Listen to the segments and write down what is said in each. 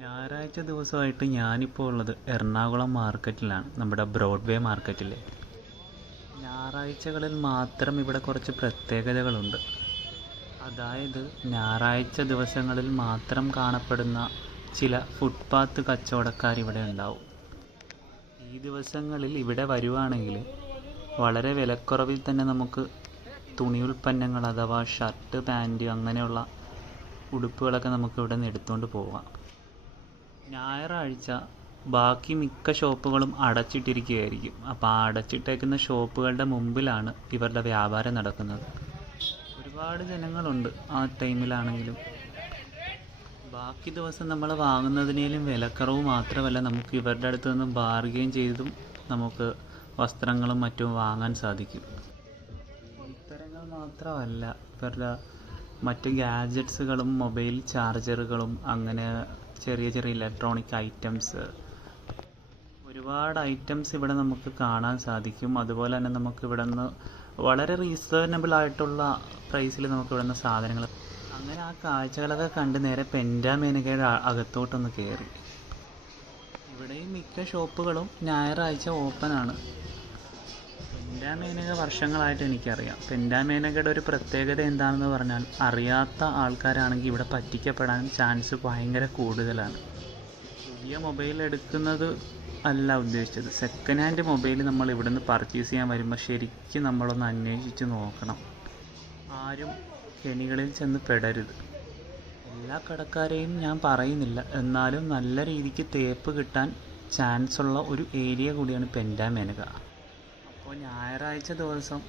ഞായറാഴ്ച ദിവസമായിട്ട് ഞാനിപ്പോൾ ഉള്ളത് എറണാകുളം മാർക്കറ്റിലാണ്, നമ്മുടെ ബ്രോഡ്വേ മാർക്കറ്റിലെ. ഞായറാഴ്ചകളിൽ മാത്രം ഇവിടെ കുറച്ച് പ്രത്യേകതകളുണ്ട്. അതായത് ഞായറാഴ്ച ദിവസങ്ങളിൽ മാത്രം കാണപ്പെടുന്ന ചില ഫുട്പാത്ത് കച്ചവടക്കാരിവിടെ ഉണ്ടാവും. ഈ ദിവസങ്ങളിൽ ഇവിടെ വരുവാണെങ്കിൽ വളരെ വിലക്കുറവിൽ തന്നെ നമുക്ക് തുണി ഉൽപ്പന്നങ്ങൾ അഥവാ ഷർട്ട്, പാൻറ് അങ്ങനെയുള്ള ഉടുപ്പുകളൊക്കെ നമുക്ക് ഇവിടെ നിന്ന് എടുത്തുകൊണ്ട് പോവാം. ഞായറാഴ്ച ബാക്കി മിക്ക ഷോപ്പുകളും അടച്ചിട്ടിരിക്കുകയായിരിക്കും. അപ്പോൾ ആ അടച്ചിട്ടേക്കുന്ന ഷോപ്പുകളുടെ മുമ്പിലാണ് ഇവരുടെ വ്യാപാരം നടക്കുന്നത്. ഒരുപാട് ജനങ്ങളുണ്ട് ആ ടൈമിലാണെങ്കിലും. ബാക്കി ദിവസം നമ്മൾ വാങ്ങുന്നതിനേലും വിലക്കുറവ് മാത്രമല്ല, നമുക്ക് ഇവരുടെ അടുത്ത് നിന്ന് ബാർഗെയിൻ ചെയ്തും നമുക്ക് വസ്ത്രങ്ങളും മറ്റും വാങ്ങാൻ സാധിക്കും. ഇത്തരങ്ങൾ മാത്രമല്ല, ഇവരുടെ മറ്റ് ഗാഡ്ജറ്റ്സുകളും മൊബൈൽ ചാർജറുകളും അങ്ങനെ ചെറിയ ചെറിയ ഇലക്ട്രോണിക് ഐറ്റംസ്, ഒരുപാട് ഐറ്റംസ് ഇവിടെ നമുക്ക് കാണാൻ സാധിക്കും. അതുപോലെ തന്നെ നമുക്ക് ഇവിടെ നിന്ന് വളരെ റീസണബിൾ ആയിട്ടുള്ള പ്രൈസിൽ നമുക്ക് ഇവിടെ നിന്ന് സാധനങ്ങൾ. അങ്ങനെ ആ കാഴ്ചകളൊക്കെ കണ്ട് നേരെ പെൻറ്റാമേനകയുടെ അകത്തോട്ടൊന്ന് കയറി. ഇവിടെയും മിക്ക ഷോപ്പുകളും ഞായറാഴ്ച ഓപ്പണാണ്. പെൻറ്റാമേനക വർഷങ്ങളായിട്ട് എനിക്കറിയാം. പെൻറ്റാമേനകയുടെ ഒരു പ്രത്യേകത എന്താണെന്ന് പറഞ്ഞാൽ, അറിയാത്ത ആൾക്കാരാണെങ്കിൽ ഇവിടെ പറ്റിക്കപ്പെടാൻ ചാൻസ് ഭയങ്കര കൂടുതലാണ്. പുതിയ മൊബൈൽ എടുക്കുന്നത് അല്ല ഉദ്ദേശിച്ചത്, സെക്കൻഡ് ഹാൻഡ് മൊബൈൽ നമ്മൾ ഇവിടെ നിന്ന് പർച്ചേസ് ചെയ്യാൻ വരുമ്പോൾ ശരിക്കും നമ്മളൊന്ന് അന്വേഷിച്ച് നോക്കണം. ആരും കെണികളിൽ ചെന്ന് പെടരുത്. എല്ലാ കടക്കാരെയും ഞാൻ പറയുന്നില്ല, എന്നാലും നല്ല രീതിക്ക് തേപ്പ് കിട്ടാൻ ചാൻസ് ഉള്ള ഒരു ഏരിയ കൂടിയാണ് പെൻറ്റാമേനക. അപ്പോൾ ഞായറാഴ്ച ദിവസം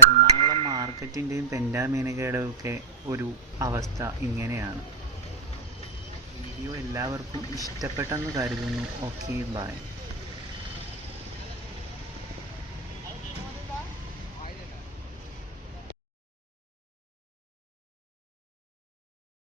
എറണാകുളം മാർക്കറ്റിൻ്റെയും പെൻറ്റാമേനകയുടെയും ഒക്കെ ഒരു അവസ്ഥ ഇങ്ങനെയാണ്. വീഡിയോ എല്ലാവർക്കും ഇഷ്ടപ്പെട്ടെന്ന് കരുതുന്നു. Okay, by.